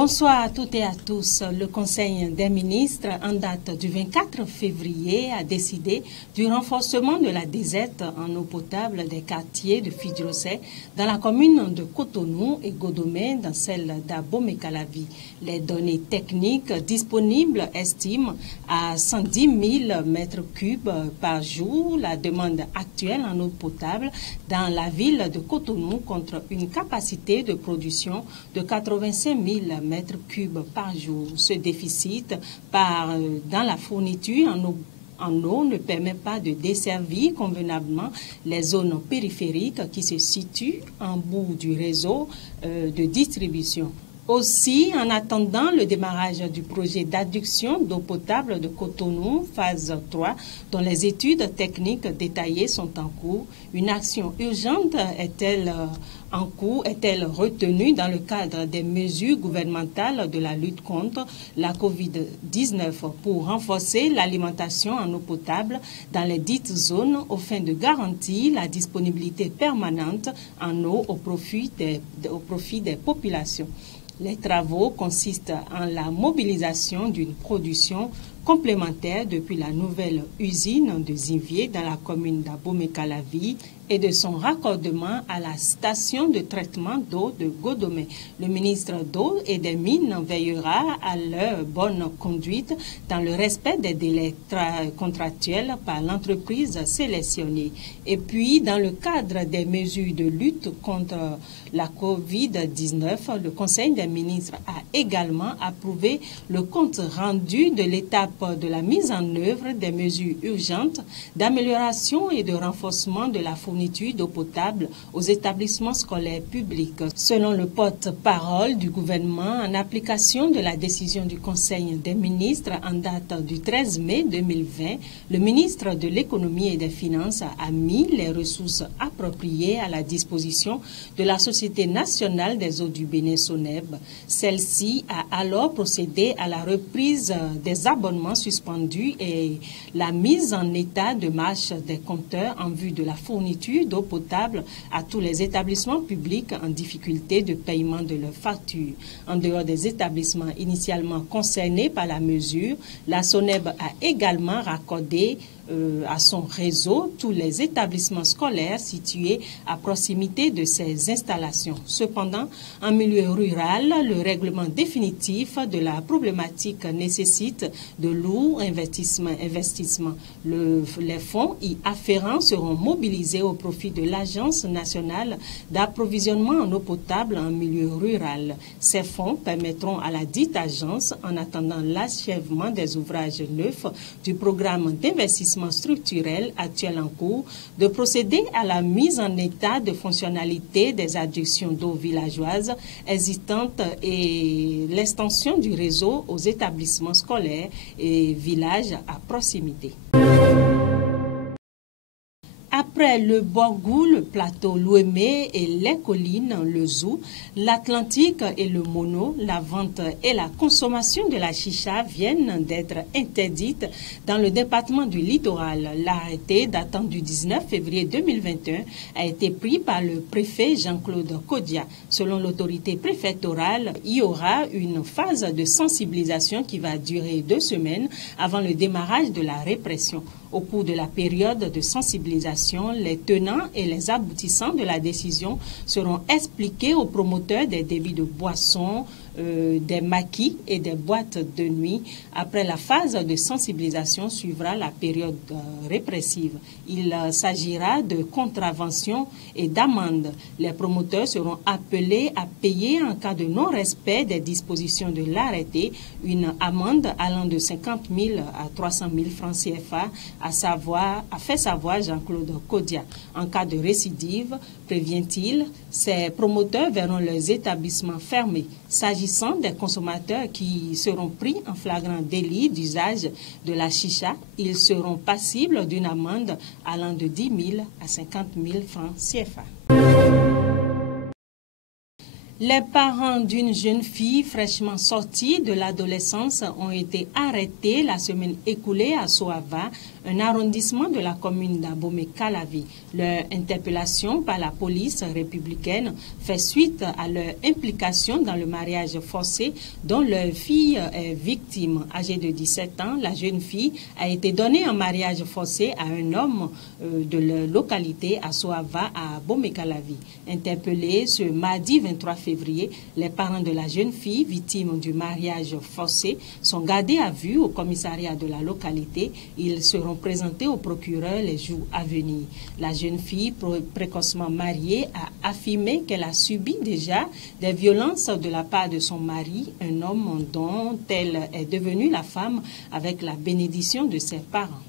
Bonsoir à toutes et à tous. Le Conseil des ministres, en date du 24 février, a décidé du renforcement de la déserte en eau potable des quartiers de Fidjirosé dans la commune de Cotonou et Godomé dans celle d'Abomey-Calavi. Les données techniques disponibles estiment à 110 000 mètres cubes par jour la demande actuelle en eau potable dans la ville de Cotonou contre une capacité de production de 85 000 mètres cubes par jour. Ce déficit dans la fourniture en eau ne permet pas de desservir convenablement les zones périphériques qui se situent en bout du réseau de distribution. Aussi, en attendant le démarrage du projet d'adduction d'eau potable de Cotonou, phase 3, dont les études techniques détaillées sont en cours, une action urgente est-elle retenue dans le cadre des mesures gouvernementales de la lutte contre la COVID-19 pour renforcer l'alimentation en eau potable dans les dites zones aux fins de garantir la disponibilité permanente en eau au profit des populations. Les travaux consistent en la mobilisation d'une production complémentaire depuis la nouvelle usine de Zinvier dans la commune d'Abomey-Calavi et de son raccordement à la station de traitement d'eau de Godomé. Le ministre d'eau et des mines veillera à leur bonne conduite dans le respect des délais contractuels par l'entreprise sélectionnée. Et puis, dans le cadre des mesures de lutte contre la COVID-19, le Conseil des ministres a également approuvé le compte rendu de l'étape de la mise en œuvre des mesures urgentes d'amélioration et de renforcement de la fourniture d'eau potable aux établissements scolaires publics. Selon le porte-parole du gouvernement, en application de la décision du Conseil des ministres en date du 13 mai 2020, le ministre de l'Économie et des Finances a mis les ressources appropriées à la disposition de la Société nationale des eaux du Bénin SONEB. Celle-ci a alors procédé à la reprise des abonnements suspendus et la mise en état de marche des compteurs en vue de la fourniture d'eau potable à tous les établissements publics en difficulté de paiement de leurs factures. En dehors des établissements initialement concernés par la mesure, la SONEB a également raccordé à son réseau tous les établissements scolaires situés à proximité de ces installations. Cependant, en milieu rural, le règlement définitif de la problématique nécessite de lourds investissements. Les fonds y afférents seront mobilisés au profit de l'Agence nationale d'approvisionnement en eau potable en milieu rural. Ces fonds permettront à la dite agence, en attendant l'achèvement des ouvrages neufs du programme d'investissement structurel actuel en cours, de procéder à la mise en état de fonctionnalité des adductions d'eau villageoises existantes et l'extension du réseau aux établissements scolaires et villages à proximité. Après le Borgou, le plateau Louémé et les collines, le Zou, l'Atlantique et le Mono, la vente et la consommation de la chicha viennent d'être interdites dans le département du littoral. L'arrêté datant du 19 février 2021 a été pris par le préfet Jean-Claude Kodia. Selon l'autorité préfectorale, il y aura une phase de sensibilisation qui va durer 2 semaines avant le démarrage de la répression. Au cours de la période de sensibilisation, les tenants et les aboutissants de la décision seront expliqués aux promoteurs des débits de boissons, des maquis et des boîtes de nuit. Après la phase de sensibilisation suivra la période répressive. Il s'agira de contraventions et d'amendes. Les promoteurs seront appelés à payer en cas de non-respect des dispositions de l'arrêté une amende allant de 50 000 à 300 000 francs CFA, a fait savoir Jean-Claude Kodia. En cas de récidive, prévient-il, ces promoteurs verront leurs établissements fermés. S'agissant des consommateurs qui seront pris en flagrant délit d'usage de la chicha, ils seront passibles d'une amende allant de 10 000 à 50 000 francs CFA. Les parents d'une jeune fille fraîchement sortie de l'adolescence ont été arrêtés la semaine écoulée à Soava, un arrondissement de la commune d'Abomey-Calavi. Leur interpellation par la police républicaine fait suite à leur implication dans le mariage forcé dont leur fille est victime. Âgée de 17 ans, la jeune fille a été donnée en mariage forcé à un homme de leur localité à Soava, à Abomey-Calavi. Interpellés ce mardi 23 février, les parents de la jeune fille victime du mariage forcé sont gardés à vue au commissariat de la localité. Ils seront présentés au procureur les jours à venir. La jeune fille, précocement mariée, a affirmé qu'elle a subi déjà des violences de la part de son mari, un homme dont elle est devenue la femme avec la bénédiction de ses parents.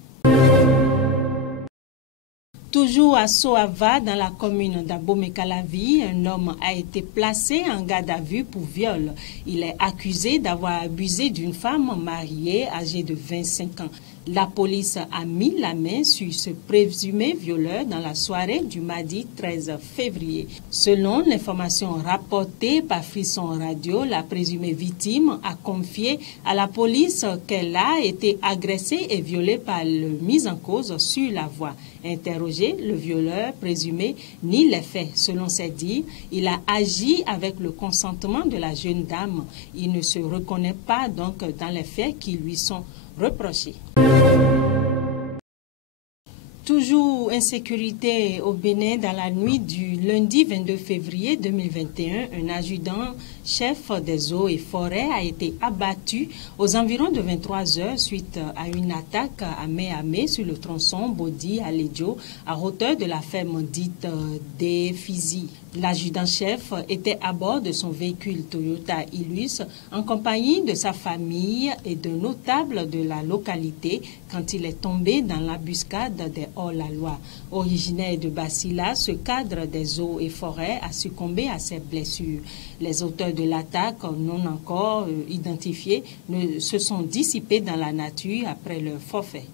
Toujours à Soava, dans la commune d'Abomey-Calavi, un homme a été placé en garde à vue pour viol. Il est accusé d'avoir abusé d'une femme mariée âgée de 25 ans. La police a mis la main sur ce présumé violeur dans la soirée du mardi 13 février. Selon l'information rapportée par Frisson Radio, la présumée victime a confié à la police qu'elle a été agressée et violée par le mis en cause sur la voie. Interrogé, le violeur présumé nie les faits. Selon ses dires, il a agi avec le consentement de la jeune dame. Il ne se reconnaît pas donc dans les faits qui lui sont reprochés. Toujours insécurité au Bénin dans la nuit du lundi 22 février 2021, un adjudant-chef des eaux et forêts a été abattu aux environs de 23 heures suite à une attaque à main sur le tronçon Bodi-Aledjo à hauteur de la ferme dite des Fizi. L'adjudant-chef était à bord de son véhicule Toyota Hilux en compagnie de sa famille et de notables de la localité quand il est tombé dans l'embuscade des hors-la-loi. Originaire de Basila, ce cadre des eaux et forêts a succombé à ses blessures. Les auteurs de l'attaque, non encore identifiés, se sont dissipés dans la nature après leur forfait.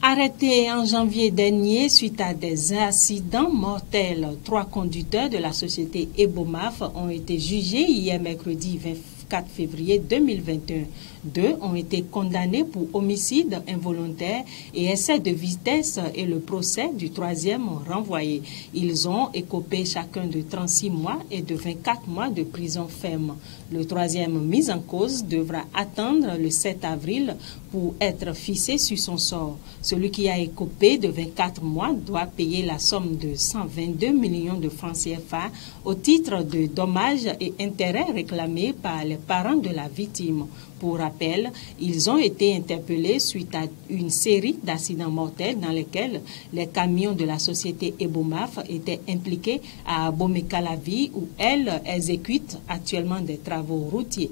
Arrêtés en janvier dernier suite à des accidents mortels, 3 conducteurs de la société Ebomaf ont été jugés hier mercredi 24 février 2021. 2 ont été condamnés pour homicide involontaire et excès de vitesse et le procès du 3e renvoyé. Ils ont écopé chacun de 36 mois et de 24 mois de prison ferme. Le 3e mis en cause devra attendre le 7 avril pour être fixé sur son sort. Celui qui a écopé de 24 mois doit payer la somme de 122 millions de francs CFA au titre de dommages et intérêts réclamés par les parents de la victime. Pour rappel, ils ont été interpellés suite à une série d'accidents mortels dans lesquels les camions de la société Ebomaf étaient impliqués à Abomey-Calavi où elle exécute actuellement des travaux routiers.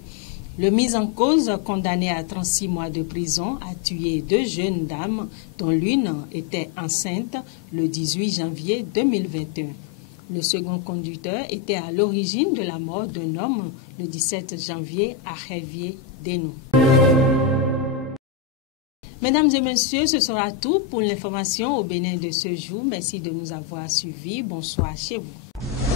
Le mis en cause, condamné à 36 mois de prison, a tué 2 jeunes dames, dont l'une était enceinte le 18 janvier 2021. Le second conducteur était à l'origine de la mort d'un homme le 17 janvier à Révier-Denou. Mesdames et messieurs, ce sera tout pour l'information au Bénin de ce jour. Merci de nous avoir suivis. Bonsoir chez vous.